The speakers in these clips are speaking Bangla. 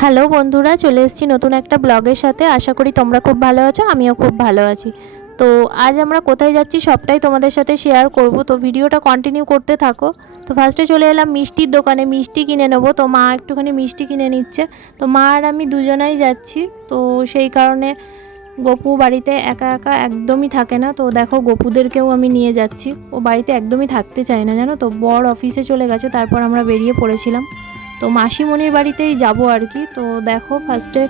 হ্যালো বন্ধুরা, চলে এসেছি নতুন একটা ব্লগের সাথে। আশা করি তোমরা খুব ভালো আছো, আমিও খুব ভালো আছি। তো আজ আমরা কোথায় যাচ্ছি সবটাই তোমাদের সাথে শেয়ার করব, তো ভিডিওটা কন্টিনিউ করতে থাকো। তো ফার্স্টে চলে এলাম মিষ্টির দোকানে, মিষ্টি কিনে নেবো। তো মা একটুখানি মিষ্টি কিনে নিচ্ছে। তো মা আর আমি দুজনাই যাচ্ছি। তো সেই কারণে গপু বাড়িতে একা একা একদমই থাকে না। তো দেখো গপুদেরকেও আমি নিয়ে যাচ্ছি। ও বাড়িতে একদমই থাকতে চায় না, জানো তো। বর অফিসে চলে গেছে, তারপর আমরা বেরিয়ে পড়েছিলাম। তো মাসিমণির বাড়িতেই যাব আর কি। তো দেখো ফার্স্টে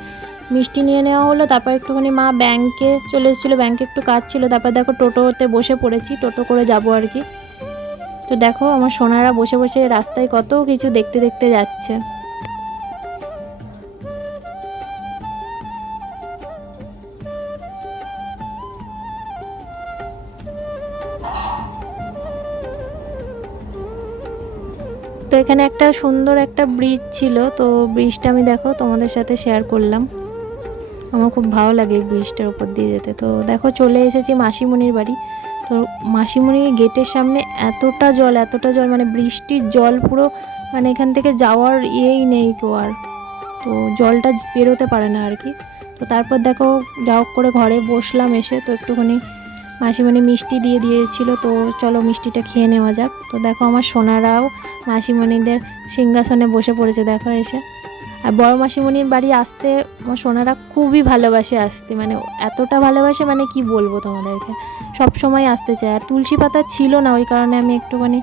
মিষ্টি নিয়ে নেওয়া হলো, তারপর একটুখানি মা ব্যাংকে চলে এসেছিলো, ব্যাংকে একটু কাজ ছিল। তারপর দেখো টোটোতে বসে পড়েছি, টোটো করে যাব আর কি। তো দেখো আমার সোনারা বসে বসে রাস্তায় কত কিছু দেখতে দেখতে যাচ্ছে। তো এখানে একটা সুন্দর একটা ব্রিজ ছিল, তো ব্রিজটা আমি দেখো তোমাদের সাথে শেয়ার করলাম। আমার খুব ভালো লাগে এই ব্রিজটার উপর দিয়ে যেতে। তো দেখো চলে এসেছি মাসিমণির বাড়ি। তো মাসিমণির গেটের সামনে এতটা জল, এতটা জল, মানে বৃষ্টির জল পুরো, মানে এখান থেকে যাওয়ার ইয়েই নেই কেউ আর। তো জলটা বেরোতে পারে না আর কি। তো তারপর দেখো যা হোক করে ঘরে বসলাম এসে। তো একটুখানি মাসিমণি মিষ্টি দিয়ে দিয়েছিল, তো চলো মিষ্টিটা খেয়ে নেওয়া যাক। তো দেখো আমার সোনারাও মাসিমণিদের সিংহাসনে বসে পড়েছে দেখো এসে। আর বড় মাসিমণির বাড়ি আসতে আমার সোনারা খুবই ভালোবাসে আসতে, মানে এতটা ভালোবাসে, মানে কি বলবো তোমাদেরকে, সব সময় আসতে চায়। আর তুলসী পাতা ছিল না, ওই কারণে আমি একটুখানি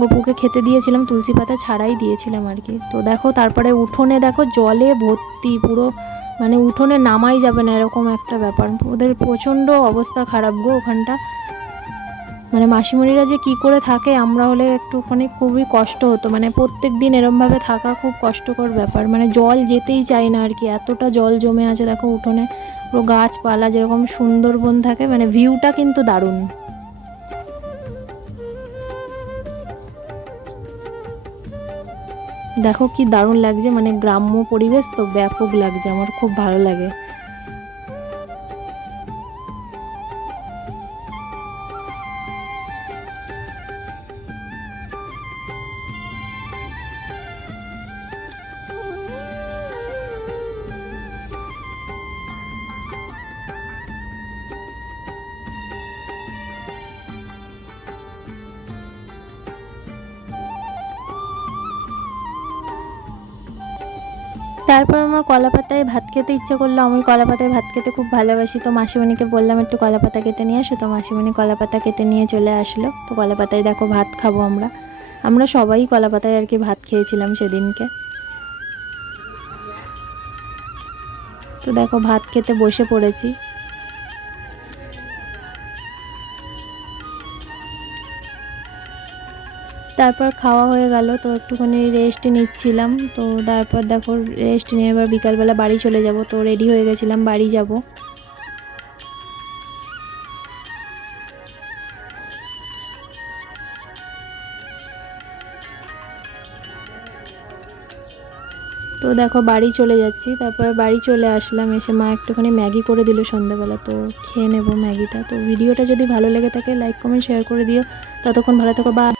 গপুকে খেতে দিয়েছিলাম, তুলসী পাতা ছাড়াই দিয়েছিলাম আর কি। তো দেখো তারপরে উঠোনে দেখো জলে ভর্তি পুরো, মানে উঠোনে নামাই যাবে না এরকম একটা ব্যাপার। ওদের প্রচণ্ড অবস্থা খারাপ গো ওখানটা। মানে মাসিমণিরা যে কি করে থাকে, আমরা হলে একটুখানি খুবই কষ্ট হতো। মানে প্রত্যেক দিন এরমভাবে থাকা খুব কষ্টকর ব্যাপার। মানে জল যেতেই চায় না আর কি, এতটা জল জমে আছে দেখো উঠোনে। পুরো গাছপালা যেরকম সুন্দরবন থাকে, মানে ভিউটা কিন্তু দারুণ। দেখো কি দারুণ লাগছে, মানে গ্রাম্য পরিবেশ তো ব্যাপক লাগছে, আমার খুব ভালো লাগে। তারপর আমার কলা পাতায় ভাত খেতে ইচ্ছে করলো। আমি কলা পাতায় ভাত খেতে খুব ভালোবাসি। তো মাসিমণিকে বললাম একটু কলা পাতা কেটে নিয়ে আসো। তো মাসিমণি কলা পাতা কেটে নিয়ে চলে আসলো। তো কলা পাতায় দেখো ভাত খাবো আমরা। আমরা সবাই কলা পাতায় আর কি ভাত খেয়েছিলাম সেদিনকে। তো দেখো ভাত খেতে বসে পড়েছি। তারপর খাওয়া হয়ে গেল, তো একটুখানি রেস্ট নিচ্ছিলাম। তো তারপর দেখো রেস্ট নিয়ে এবার বিকালবেলা বাড়ি চলে যাব। তো রেডি হয়ে গেছিলাম, বাড়ি যাব। তো দেখো বাড়ি চলে যাচ্ছি। তারপর বাড়ি চলে আসলাম, এসে মা একটুখানি ম্যাগি করে দিল সন্ধ্যাবেলা। তো খেয়ে নেবো ম্যাগিটা। তো ভিডিওটা যদি ভালো লেগে থাকে লাইক কমেন্ট শেয়ার করে দিও। ততক্ষণ ভালো থেকো, বাই।